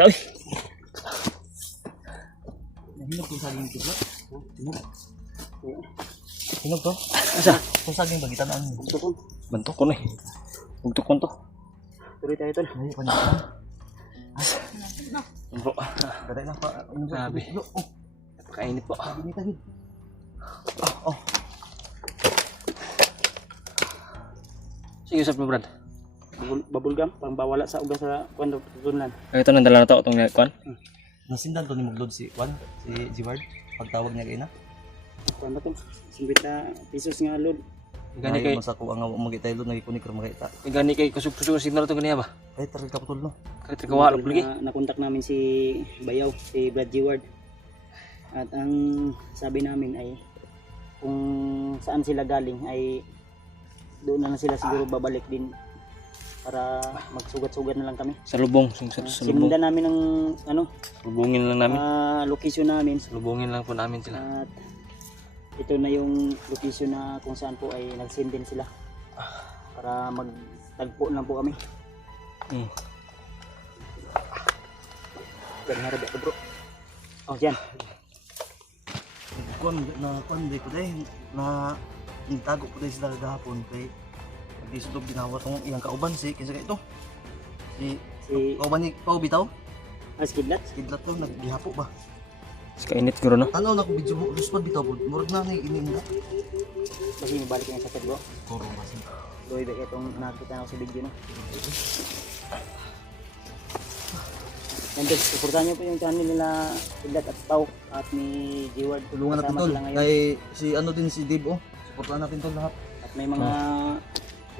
Kita uy. Hinog kung saging ito. Hinog to. Asa? Kung saging bagitan ano? Bentuk ko na eh. Bentuk ko to. Tuloy tayo tol. Ay, panyakan. Bro. Kada na pa. Grabe. Napakainit po. Ini tadi. Oh. Sige, usap mo, Brad. Bubble gum pang bawala sa ugas sa kwento tutunan. Ito nang dala na to itong kuan. Nasindan to ni Muglod si Juan, si Jeward. Pagtawag niya kay na. Kuan ba to? 50 pesos nga load. Gani kay masako ang magitay load nagikunik ra makita. gani kay kusog-kusog signal to ganiya ba? Ay tarig kaputol no. Kay trikawa log lagi. Nakontak namin si Bayaw, si Brad Jeward. At ang sabi namin ay kung saan sila galing ay doon na lang sila siguro babalik din para magsugat-sugat na lang kami. Sa lubong, sa lubong. Sinundan namin ang Lubungin lang namin. location namin. Lubungin lang po namin sila. At ito na yung location na kung saan po ay nag-send din sila. Para magtagpo lang po kami. Yan harap ako bro. Oh, yan. Kuan di ko dai na nitago ko dai sila gahapon kay di sudog ginawa tong iyang kauban si kinsa kay ito. Si kauban ni Pau bitaw. Skidlat. Skidlat to naggihapo ba. Kainit guro no. Tanaw na ko video mo luspad bitaw po. Murag na ni ining na. Kasi balik niya sa tagbo. Koro kasi. Doy ba itong nakita na ako sa video no. And then, supportahan niyo po yung channel nila Skidlat at Pau at ni Jeward. Tulungan natin Kasama tol. sila ngayon. Kay si ano din si Dave oh. Suportahan natin tol lahat. At may mga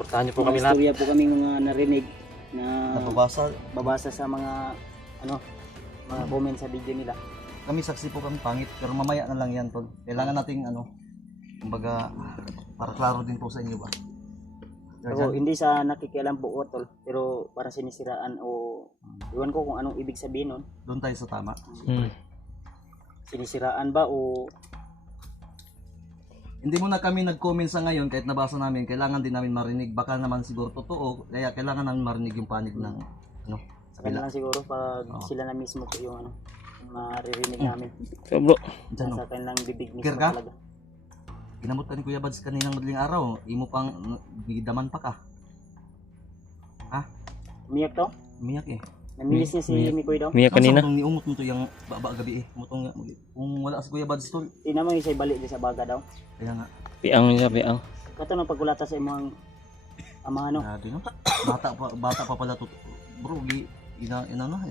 Portahan niyo po mga kami lahat. istorya po kami mga narinig na Nababasa. babasa sa mga mga comment sa video nila. Kami saksi po kami pangit pero mamaya na lang yan tol. Kailangan nating kumbaga para klaro din po sa inyo ba. So, hindi sa nakikialam po ko tol, pero para sinisiraan o iwan ko kung anong ibig sabihin nun. Doon tayo sa tama. Sinisiraan ba o Hindi mo na kami nag-comment sa ngayon kahit nabasa namin, kailangan din namin marinig. Baka naman siguro totoo, kaya kailangan namin marinig yung panig ng sa kanila lang siguro pag sila na mismo po yung maririnig namin. So bro, Diyan, Sa kanilang bibig mismo Kir ka? talaga. ginamot ka ni Kuya Bads kaninang madaling araw, imo pang bidaman pa ka. Umiyak to? Umiyak eh. Namilis niya si Mikoy daw. Mia kanina. Ang niumot mo to yung baba gabi eh. Mutong kung wala si Kuya Bads tol, Di naman yung balik din sa baga daw. kaya nga. Piang niya, piang. Kato na pagkulata sa imong ama Grabe no. Bata pa pala to. Bro,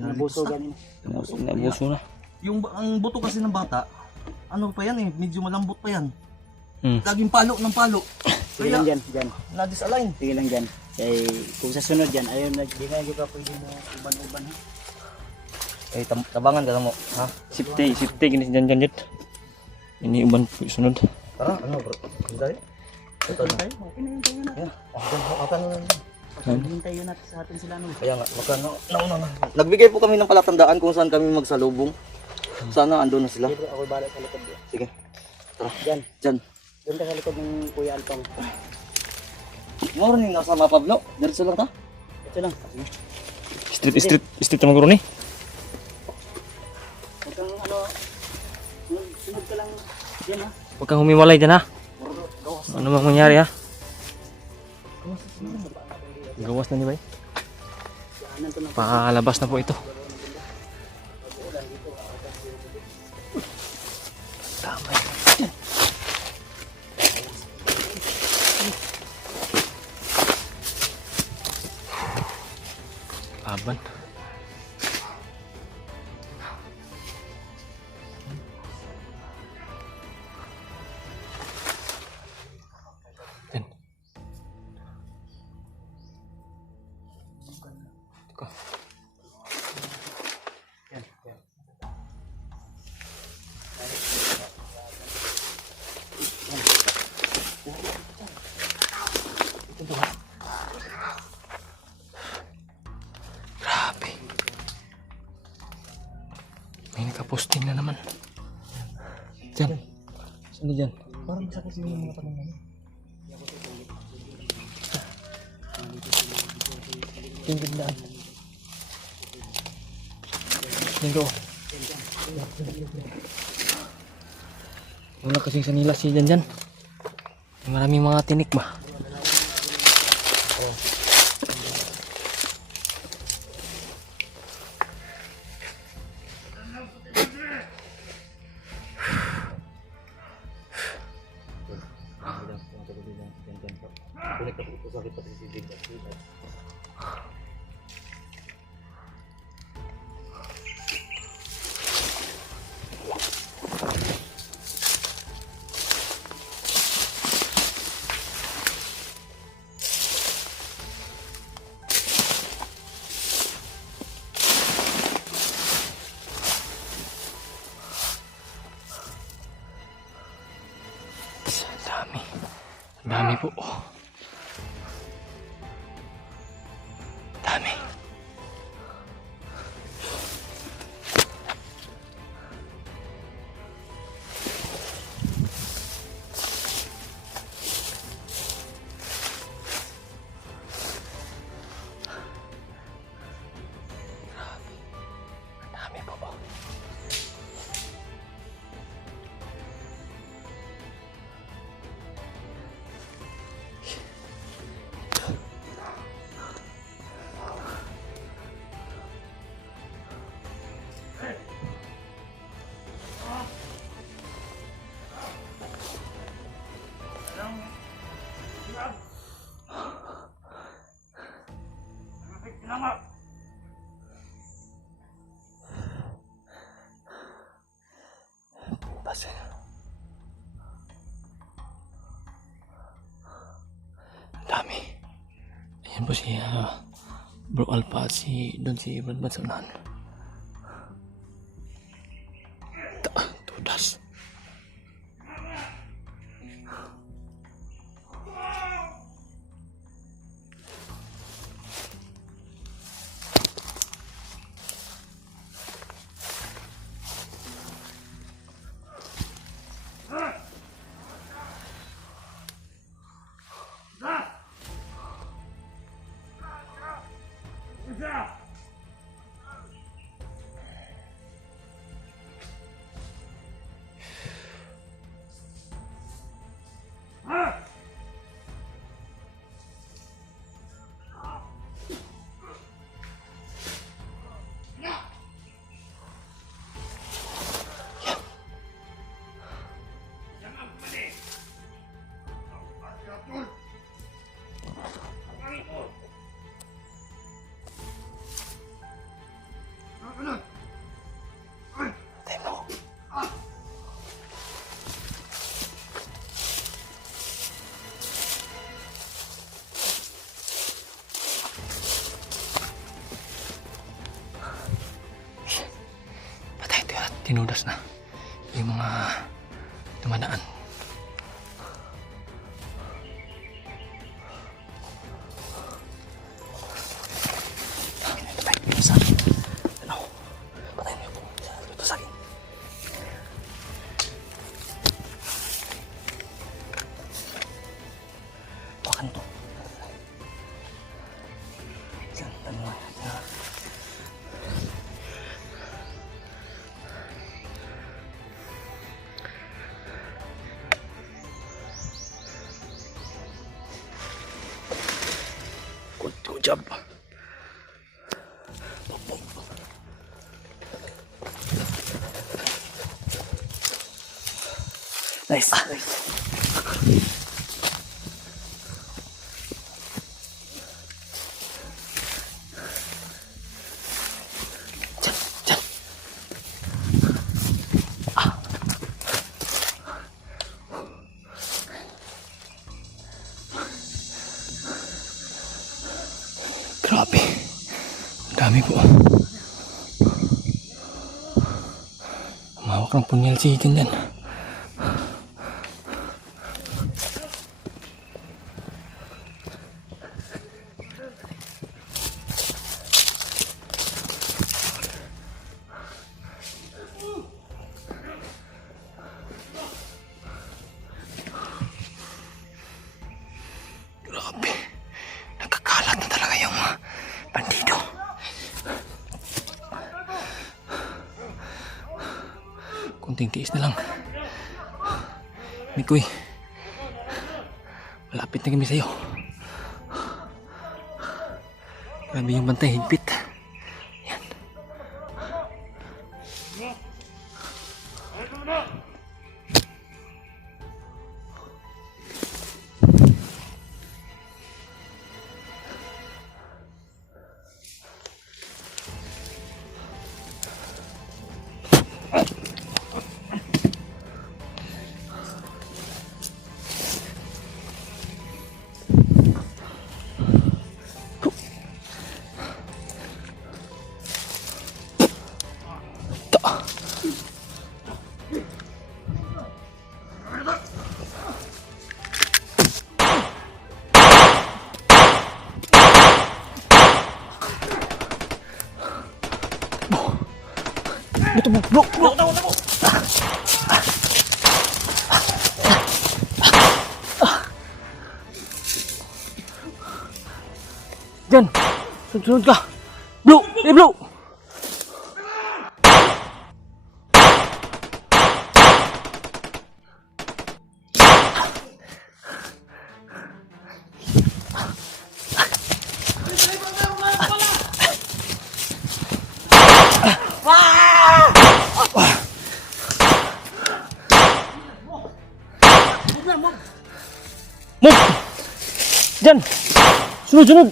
nabuso ganin. Nabuso na. Ang buto kasi ng bata, ano pa yan eh, medyo malambot pa yan. Hmm. Laging palo ng palo. Sige lang dyan. Na-disalign. Sige lang dyan. Kaya kung sa sunod dyan, ayaw na, di na ka pwede mo uban-uban ha. Eh, tabangan ka na mo, ha? Safety gini dyan jud. Ini uban po sunod. Tara, ano bro? Dali. Ito na. Okay na yun tayo na. Ayan, makan na. Hintayo natin sa atin sila nun. Kaya nga, nauna na. Nagbigay po kami ng palatandaan kung saan kami magsalubong. Sana andun na sila. Sige bro, ako'y bala sa likod bro. Sige. Tara. Dyan. Diyan. Doon ka sa likod ng Kuya Alpong. Morning, nasa mga Pablo. Diretso lang ta. Ito lang. Street naman guro ni. Huwag kang sunod ka lang dyan ha. Huwag kang humiwalay dyan ha. Ano mang mangyari ha? Gawas na ni bay. Daanan ko lang. Pakalabas na po ito. Tama. Aban. Yan. Teka. Grabe. May nakaposting na naman. Diyan. Sino dyan? Parang sa kasi yung mga tanong namin. Yung gandaan. Yan ko. Wala kasing sanila si Janjan. Maraming mga tinik ba? Dami po. Dami. Dami po. Pasal. Dami. Ayan po si Bro Alpha at si doon si Brad Bad sa unahan. Tudas. Tinudas na yung mga dumadaan. Ito tayo, ito sa akin. Ano? Patayin mo yung ito sa akin. Pakan to. Diyan, ano. Good job. Nice. Diyan. Grabe. Dami po. Mahawak ng punyal si Janjan. Grabe. Nagkakalat na talaga yung bandido. Kunting tiis na lang. Mikoy, malapit na kami sa'yo. Grabe yung bantay, higpit. Yan. Ito mo, bro, bro. Diyan, sunod ka. Bro, bro. Move! Diyan! Sunod, sunod!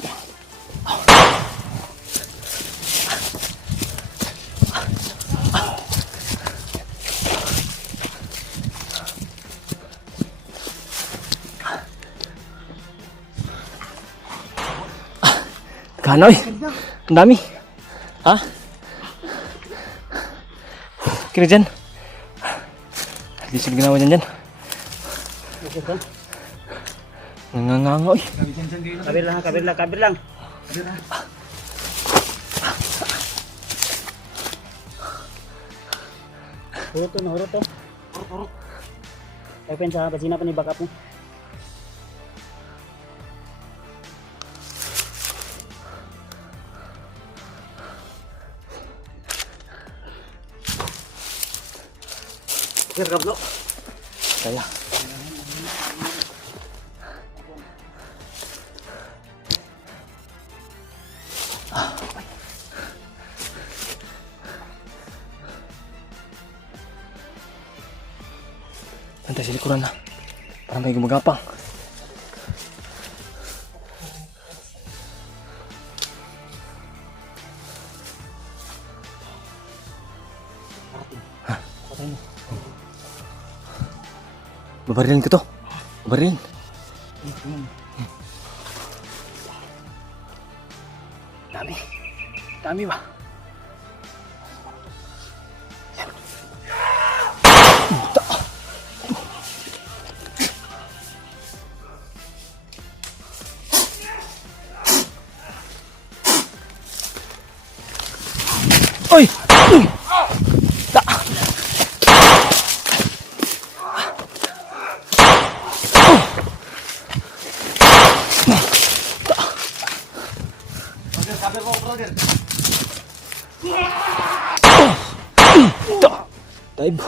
Kanoy! Ang dami! Ha? Kira dyan! Hindi sila ginawa dyan dyan. Nangangangoy. Kabir lang. Hurot to. Hurot. Ay, pensa, pasina pa ni backup mo. Sir, kablo. Kaya. Bantay sa likuran na. Parang may gumagapang. Babarilin ko to. Babarilin. Dami ba? Oy! Ta! Kabir mo, brother. Dive.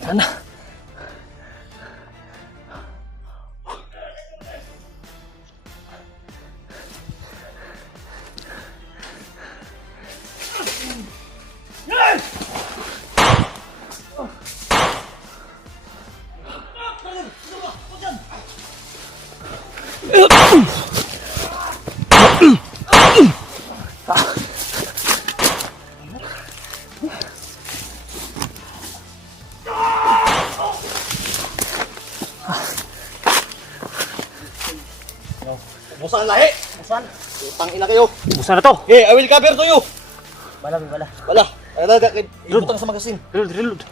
Sana. Busan lahi. Busan. Utang ina kayo. Busan na to. Okay, I will cover to you. Bala. Wala. Ada ibutang sa magasin. Reload.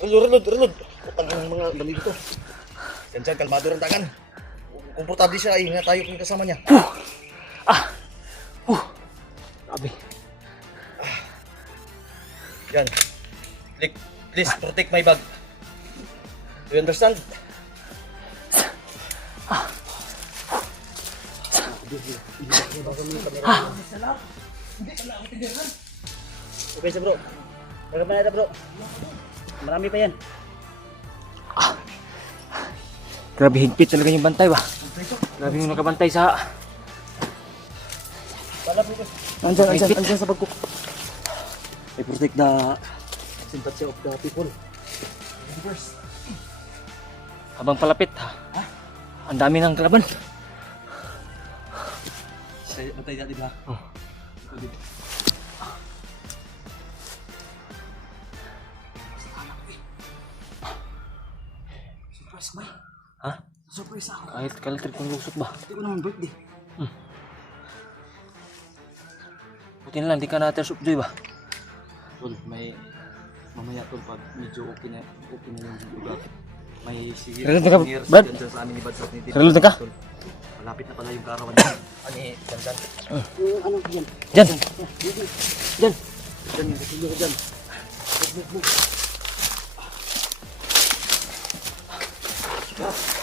Reload. Utang ang mga dali dito. Diyan, kalmado rin tangan. Komportable siya, ingat tayo kung kasama niya. Grabe. Yan. Please protect my bag. Do you understand? yung camera. Okay sa bro. Baka na bro. Marami pa yan. Grabe higpit talaga yung bantay ba? Grabe yung nakabantay sa... Andyan sa pagkuk. I protect the sympathy of the people. Habang palapit ha? Ang dami ng kalaban. Matay natin ha. Surprise ba? Ha? Surprise ako. Kahit kalitrid kong lusot ba? Hindi ko naman birthday. Buti na lang, di ka na-tears of joy ba? Tol, may mamaya tol pag medyo okay na yung lugar. May sige. Reload ka, near Brad? dyan sa amin ni Badsat ni Tito. Reload ka? Tol, malapit na pala yung karawan niya. Ano eh, dyan. Yung ano yan. Diyan! Diyan. Dyan yung kasilyo ko dyan. Move.